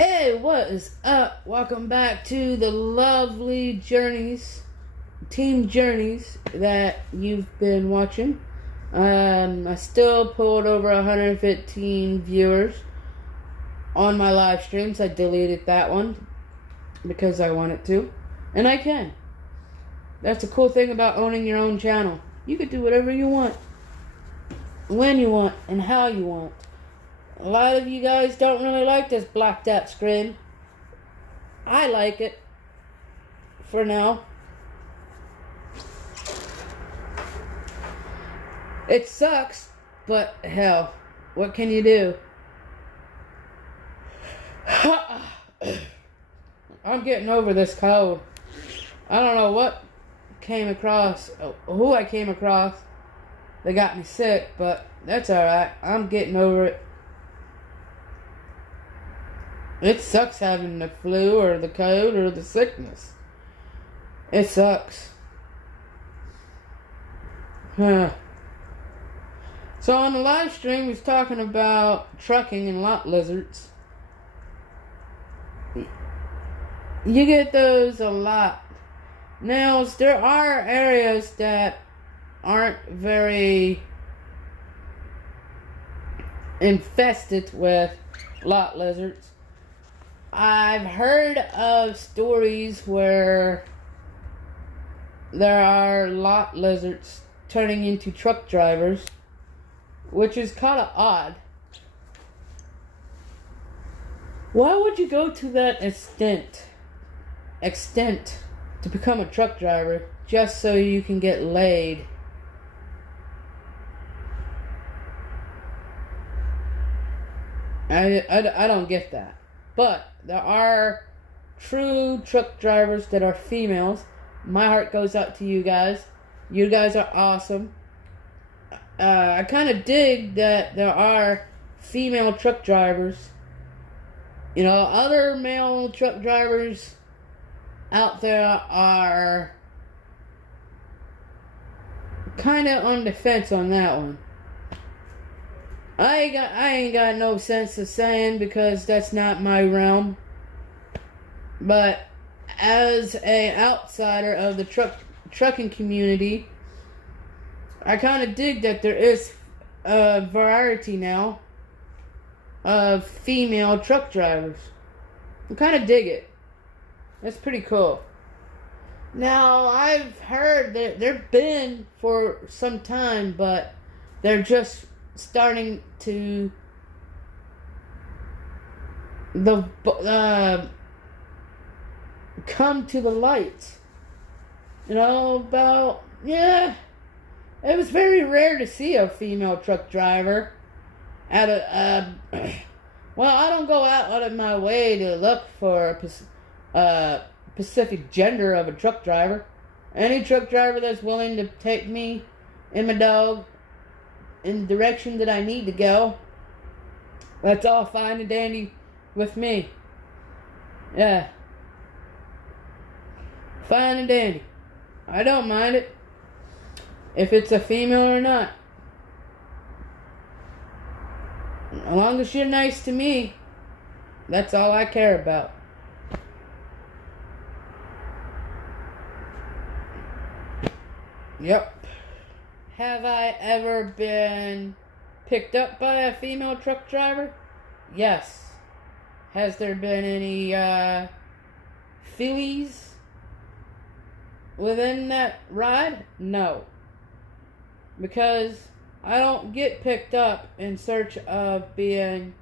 Hey, what is up? Welcome back to the lovely journeys, team journeys that you've been watching. I still pulled over 115 viewers on my live streams. I deleted that one because I wanted to, and I can. That's the cool thing about owning your own channel. You can do whatever you want, when you want, and how you want. A lot of you guys don't really like this blacked out screen. I like it. For now. It sucks, but hell, what can you do? I'm getting over this cold. I don't know what who I came across that got me sick, but that's alright. I'm getting over it. It sucks having the flu or the cold or the sickness. It sucks. So on the live stream, we was talking about trucking and lot lizards. You get those a lot. Now, there are areas that aren't very infested with lot lizards. I've heard of stories where there are lot lizards turning into truck drivers, which is kind of odd. Why would you go to that extent to become a truck driver just so you can get laid? I don't get that. But there are true truck drivers that are females. My heart goes out to you guys. You guys are awesome. I kind of dig that there are female truck drivers. You know, other male truck drivers out there are kind of on the fence on that one. I ain't got no sense of saying because that's not my realm. But as an outsider of the trucking community, I kind of dig that there is a variety now of female truck drivers. I kind of dig it. That's pretty cool. Now, I've heard that they've been for some time, but they're just starting to come to the light. You know, it was very rare to see a female truck driver at well, I don't go out of my way to look for a specific gender of a truck driver. Any truck driver that's willing to take me and my dog in the direction that I need to go, that's all fine and dandy with me. Yeah. Fine and dandy. I don't mind it. If it's a female or not. As long as you're nice to me, that's all I care about. Yep. Have I ever been picked up by a female truck driver? Yes. Has there been any fillies within that ride? No. Because I don't get picked up in search of being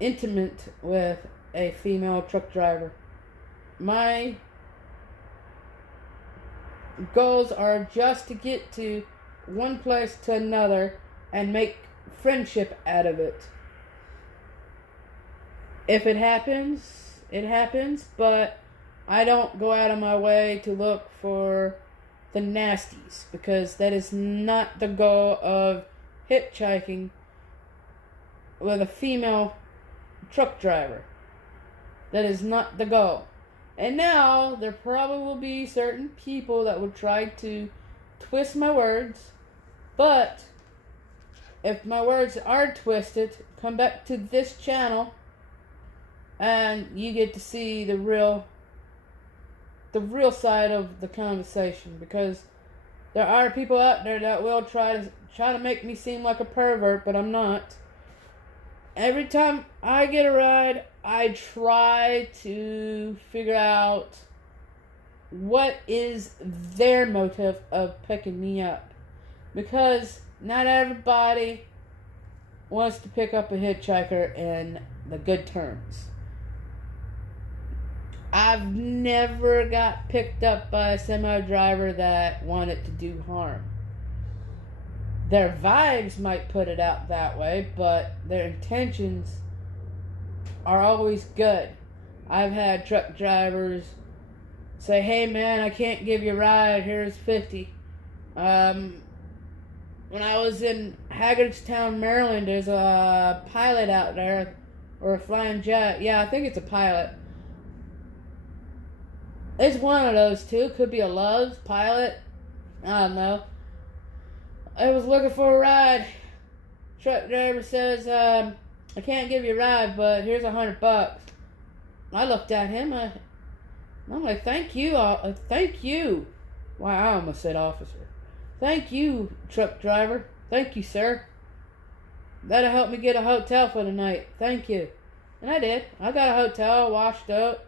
intimate with a female truck driver. My goals are just to get to one place to another and make friendship out of it. If it happens, it happens, but I don't go out of my way to look for the nasties, because that is not the goal of hitchhiking with a female truck driver. That is not the goal. And now, there probably will be certain people that will try to twist my words, but if my words are twisted, come back to this channel and you get to see the real side of the conversation, because there are people out there that will try to make me seem like a pervert, but I'm not. Every time I get a ride, I try to figure out what is their motive of picking me up, because not everybody wants to pick up a hitchhiker in the good terms. I've never got picked up by a semi-driver that wanted to do harm. Their vibes might put it out that way, but their intentions are always good. I've had truck drivers say, "Hey man, I can't give you a ride, here's 50. When I was in Hagerstown, Maryland, there's a pilot out there, or a flying jet. Yeah, I think it's a pilot. It's one of those two. Could be a Love's pilot. I don't know. I was looking for a ride. Truck driver says, I can't give you a ride, but here's $100. I looked at him. I'm like, thank you. Thank you. Why, I almost said officer. Thank you, truck driver. Thank you, sir. That'll help me get a hotel for the night. Thank you. And I did. I got a hotel, washed up.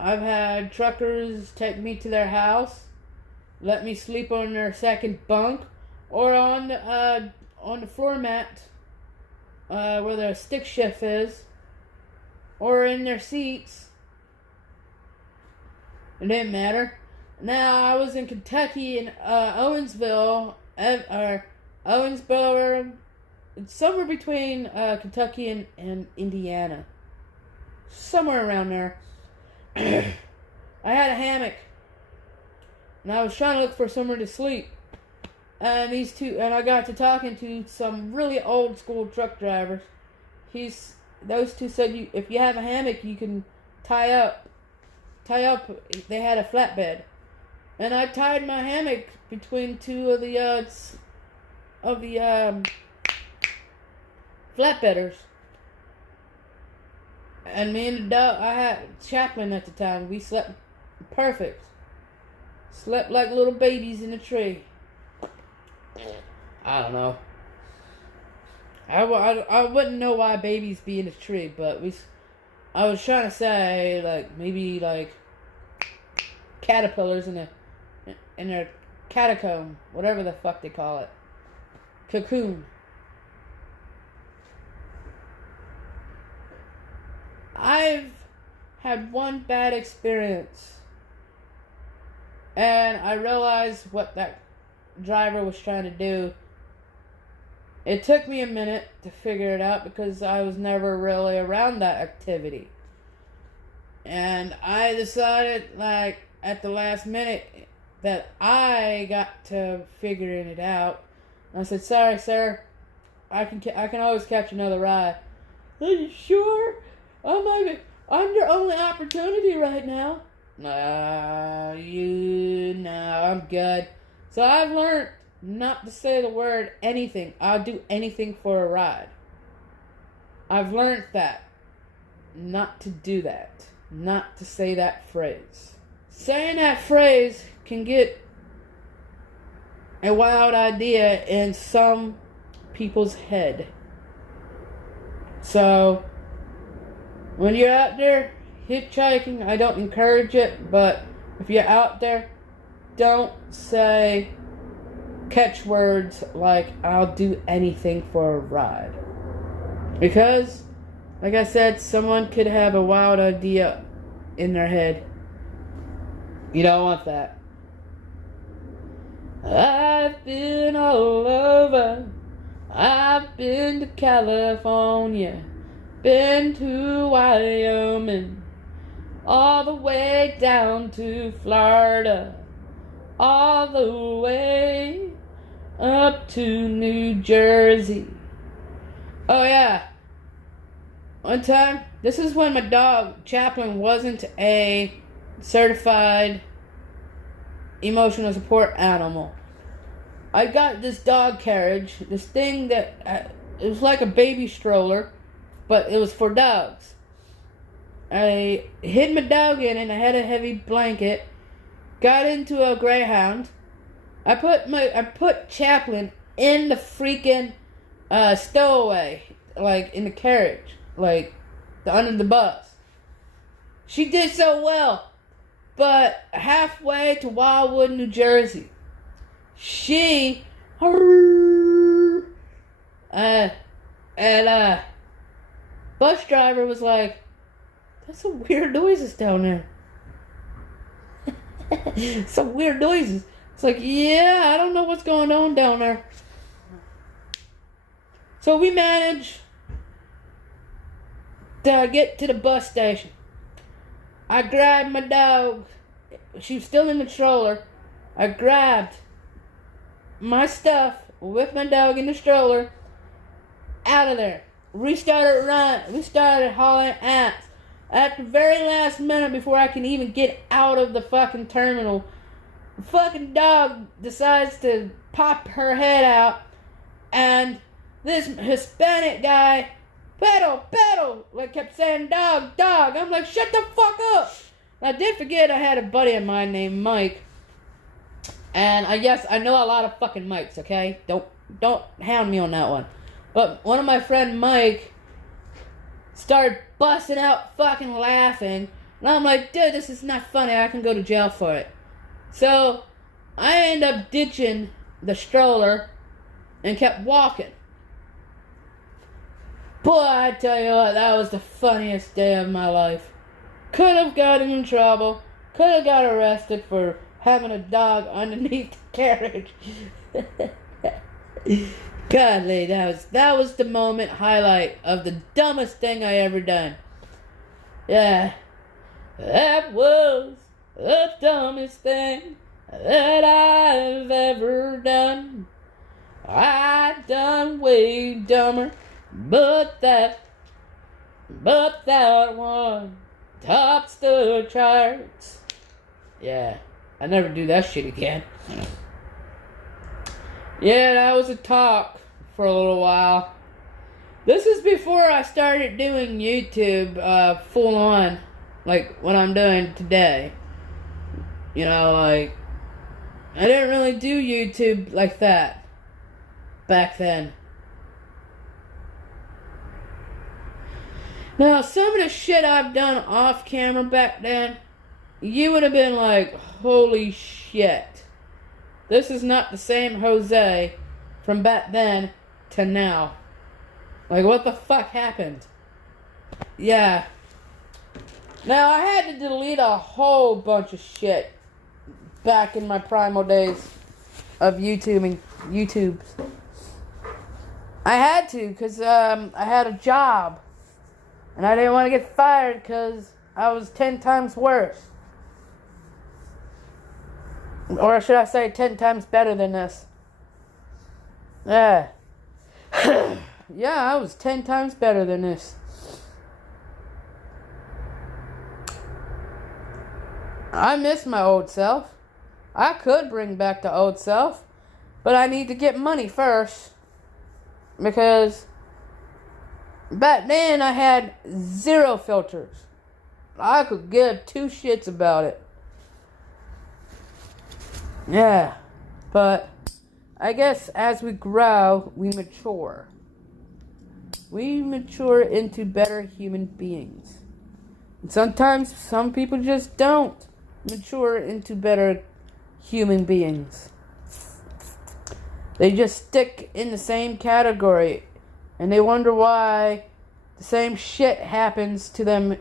I've had truckers take me to their house, let me sleep on their second bunk, or on the floor mat where their stick shift is, or in their seats. It didn't matter. Now, I was in Kentucky, in Owensville, somewhere between Kentucky and Indiana. Somewhere around there. I had a hammock, and I was trying to look for somewhere to sleep. And I got to talking to some really old school truck drivers. Those two said, if you have a hammock, you can tie up. They had a flatbed, and I tied my hammock between two of the flatbedders. And me and the dog, I had Chaplin at the time. We slept perfect. Slept like little babies in a tree. I don't know. I wouldn't know why babies be in a tree, but I was trying to say, like, maybe like caterpillars in their catacomb, whatever the fuck they call it. Cocoon. I've had one bad experience, and I realized what that driver was trying to do. It took me a minute to figure it out, because I was never really around that activity. And I decided, like, at the last minute that I got to figuring it out. And I said, "Sorry, sir, I can always catch another ride." "Are you sure? I'm your only opportunity right now." "No, I'm good." So I've learned not to say the word anything. I'll do anything for a ride. I've learned that. Not to do that. Not to say that phrase. Saying that phrase can get a wild idea in some people's head. So, when you're out there hitchhiking, I don't encourage it, but if you're out there, don't say catchwords like, "I'll do anything for a ride." Because, like I said, someone could have a wild idea in their head. You don't want that. I've been all over. I've been to California. Been to Wyoming, all the way down to Florida, all the way up to New Jersey. Oh yeah, one time, this is when my dog, Chaplin, wasn't a certified emotional support animal. I got this dog carriage, this thing that, it was like a baby stroller. but it was for dogs. I hid my dog in it. I had a heavy blanket. Got into a Greyhound. I put Chaplin in the freaking stowaway, like in the carriage, like under the bus. She did so well, but halfway to Wildwood, New Jersey, she bus driver was like, "That's some weird noises down there." Some weird noises. It's like, yeah, I don't know what's going on down there. So we managed to get to the bus station. I grabbed my dog. She was still in the stroller. I grabbed my stuff with my dog in the stroller out of there. We started running. We started hauling ass. At the very last minute before I can even get out of the fucking terminal, the fucking dog decides to pop her head out, and this Hispanic guy, pedal, like kept saying, dog. I'm like, shut the fuck up. And I did forget I had a buddy of mine named Mike, and I know a lot of fucking Mikes, okay? Don't hound me on that one. But one of my friend Mike started busting out fucking laughing. And I'm like, dude, this is not funny. I can go to jail for it. So I end up ditching the stroller and kept walking. Boy, I tell you what, that was the funniest day of my life. Could have gotten in trouble. Could have got arrested for having a dog underneath the carriage. Godly, that was the moment highlight of the dumbest thing I ever done. Yeah, that was the dumbest thing that I've ever done. I done way dumber, but that one tops the charts. Yeah, I never do that shit again. Yeah, that was a talk for a little while. This is before I started doing YouTube full on, like what I'm doing today. You know, like, I didn't really do YouTube like that back then. Now, some of the shit I've done off camera back then, you would have been like, holy shit. This is not the same Jose from back then to now. Like, what the fuck happened? Yeah. Now, I had to delete a whole bunch of shit back in my primal days of YouTubes. I had to, because I had a job. And I didn't want to get fired because I was 10 times worse. Or should I say 10 times better than this? Yeah. Yeah, I was 10 times better than this. I miss my old self. I could bring back the old self, but I need to get money first. Because back then I had 0 filters. I could give 2 shits about it. Yeah, but I guess as we grow, we mature. We mature into better human beings. And sometimes some people just don't mature into better human beings. They just stick in the same category, and they wonder why the same shit happens to them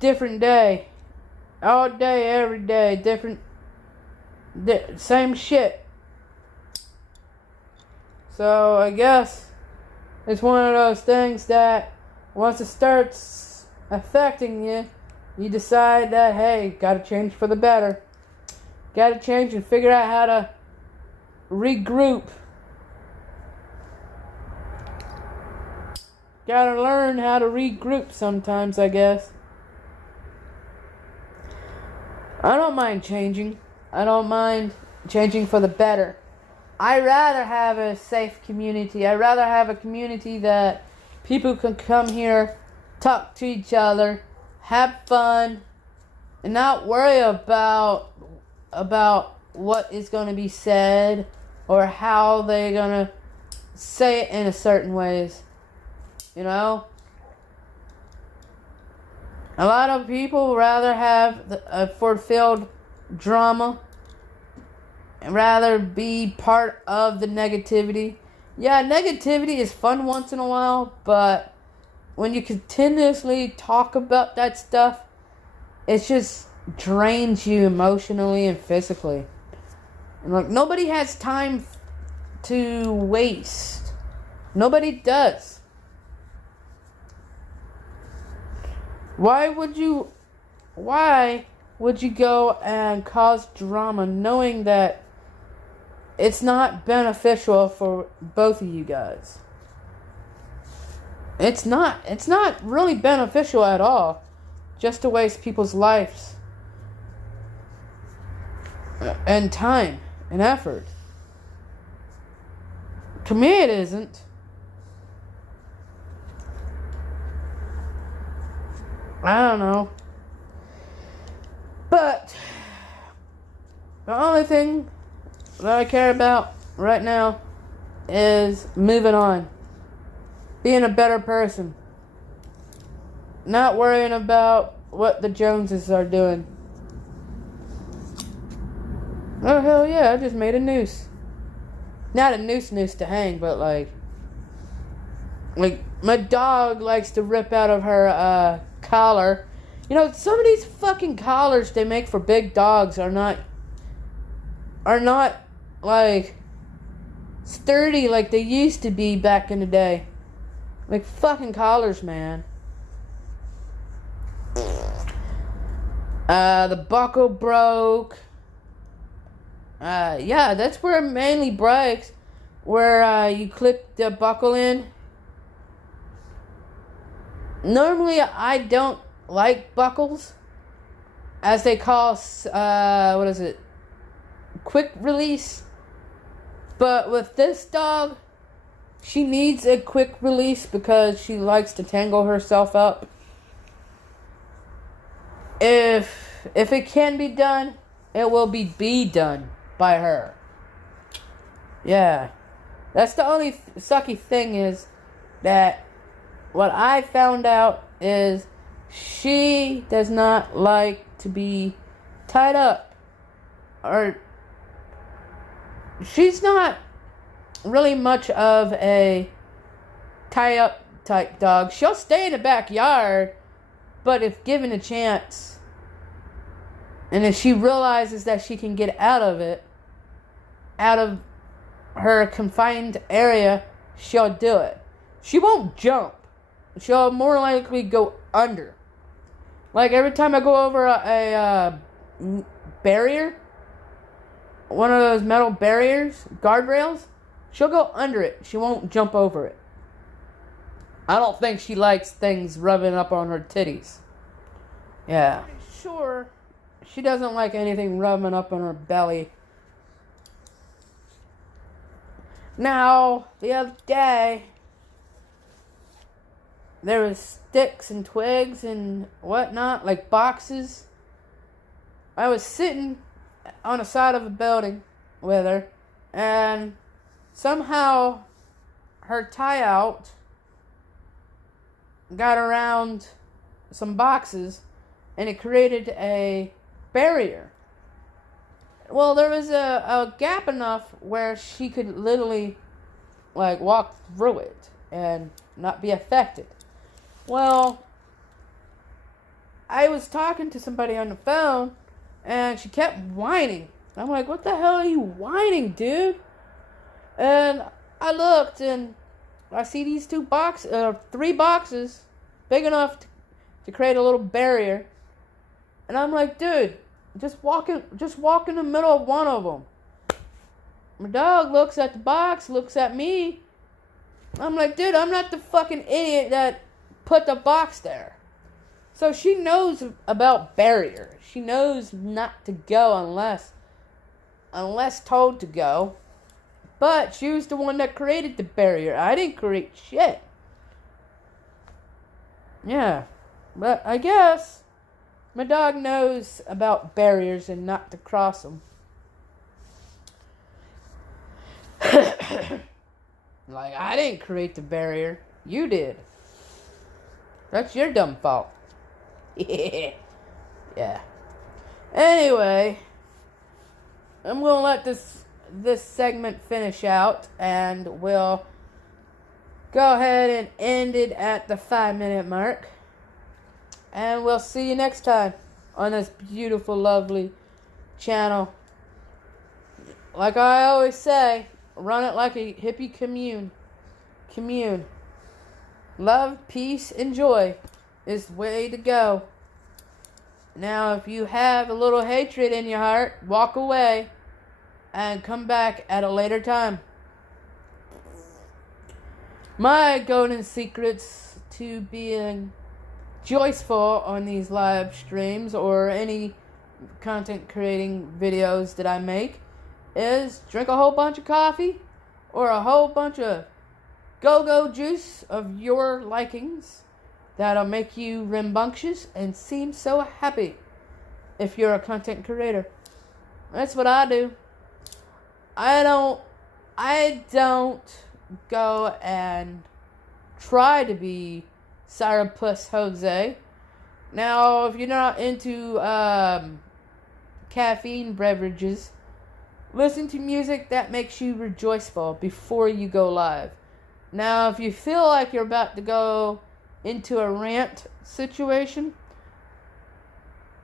different day. All day, every day, different. Same shit. So I guess it's one of those things that once it starts affecting you, you decide that, hey, gotta change for the better. Gotta change and figure out how to regroup. Gotta learn how to regroup sometimes, I guess. I don't mind changing. I don't mind changing for the better. I'd rather have a safe community. I'd rather have a community that people can come here, talk to each other, have fun, and not worry about what is going to be said or how they're going to say it in a certain ways. You know? A lot of people rather have a fulfilled drama and rather be part of the negativity. Yeah, negativity is fun once in a while, but when you continuously talk about that stuff, it just drains you emotionally and physically. And like, nobody has time to waste. Nobody does. Why would you go and cause drama knowing that it's not beneficial for both of you guys? It's not really beneficial at all. Just to waste people's lives and time and effort. To me, it isn't. I don't know. But the only thing that I care about right now is moving on. Being a better person. Not worrying about what the Joneses are doing. Oh, hell yeah, I just made a noose. Not a noose to hang, but like my dog likes to rip out of her collar. You know, some of these fucking collars they make for big dogs are not like sturdy like they used to be back in the day. Like fucking collars, man. The buckle broke. Yeah, that's where it mainly breaks. Where you clip the buckle in. Normally, I don't like buckles, as they call, what is it? Quick release. But with this dog, she needs a quick release because she likes to tangle herself up. If it can be done, it will be done by her. Yeah. That's the only sucky thing is that what I found out is she does not like to be tied up. Or she's not really much of a tie up type dog. She'll stay in the backyard, but if given a chance, and if she realizes that she can get out of her confined area, she'll do it. She won't jump. She'll more likely go under. Like every time I go over a barrier, one of those metal barriers, guardrails, she'll go under it. She won't jump over it. I don't think she likes things rubbing up on her titties. Yeah. I'm sure she doesn't like anything rubbing up on her belly. Now, the other day, there was sticks and twigs and whatnot, like boxes. I was sitting on the side of a building with her, and somehow her tie-out got around some boxes, and it created a barrier. Well, there was a gap enough where she could literally, like, walk through it and not be affected. Well, I was talking to somebody on the phone, and she kept whining. I'm like, what the hell are you whining, dude? And I looked, and I see these three boxes, big enough to create a little barrier. And I'm like, dude, just walk in the middle of one of them. My dog looks at the box, looks at me. I'm like, dude, I'm not the fucking idiot that put the box there. So she knows about barrier. She knows not to go unless told to go. But she was the one that created the barrier. I didn't create shit. Yeah. But I guess my dog knows about barriers and not to cross them. Like, I didn't create the barrier. You did. That's your dumb fault. Yeah. Anyway, I'm going to let this segment finish out, and we'll go ahead and end it at the 5-minute mark. And we'll see you next time on this beautiful, lovely channel. Like I always say, run it like a hippie commune. Love, peace, and joy is the way to go. Now, if you have a little hatred in your heart, walk away and come back at a later time. My golden secrets to being joyful on these live streams or any content creating videos that I make is drink a whole bunch of coffee or a whole bunch of go-go juice of your likings that'll make you rambunctious and seem so happy if you're a content creator. That's what I do. I don't go and try to be Sourpuss Jose. Now, if you're not into caffeine beverages, listen to music that makes you rejoiceful before you go live. Now, if you feel like you're about to go into a rant situation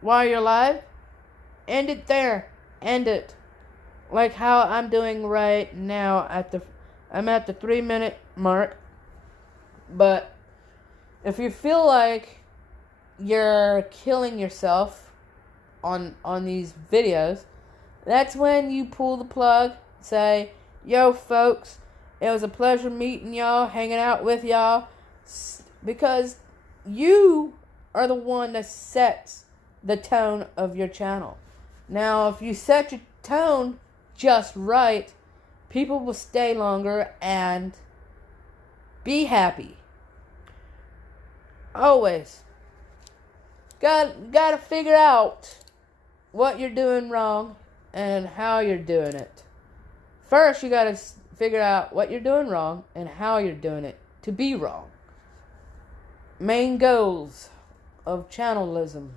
while you're live, end it there. End it. Like how I'm doing right now I'm at the 3-minute mark. But if you feel like you're killing yourself on these videos, that's when you pull the plug, say, yo folks, it was a pleasure meeting y'all, hanging out with y'all, because you are the one that sets the tone of your channel. Now, if you set your tone just right, people will stay longer and be happy. Always. Gotta figure out what you're doing wrong and how you're doing it. First, you gotta figure out what you're doing wrong and how you're doing it to be wrong. Main goals of channelism.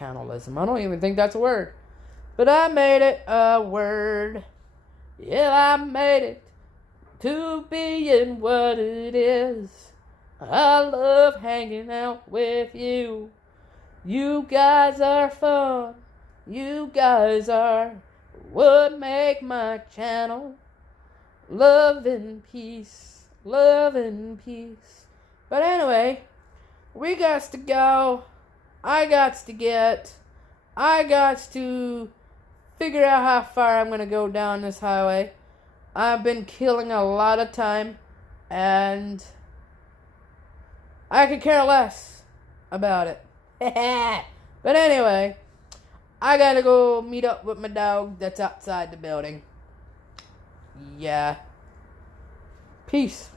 I don't even think that's a word. But I made it a word. Yeah, I made it to being what it is. I love hanging out with you. You guys are fun. You guys are what make my channel. Love and peace. Love and peace. But anyway, we got to go. I got to figure out how far I'm going to go down this highway. I've been killing a lot of time, and I could care less about it. But anyway, I gotta go meet up with my dog that's outside the building. Yeah. Peace.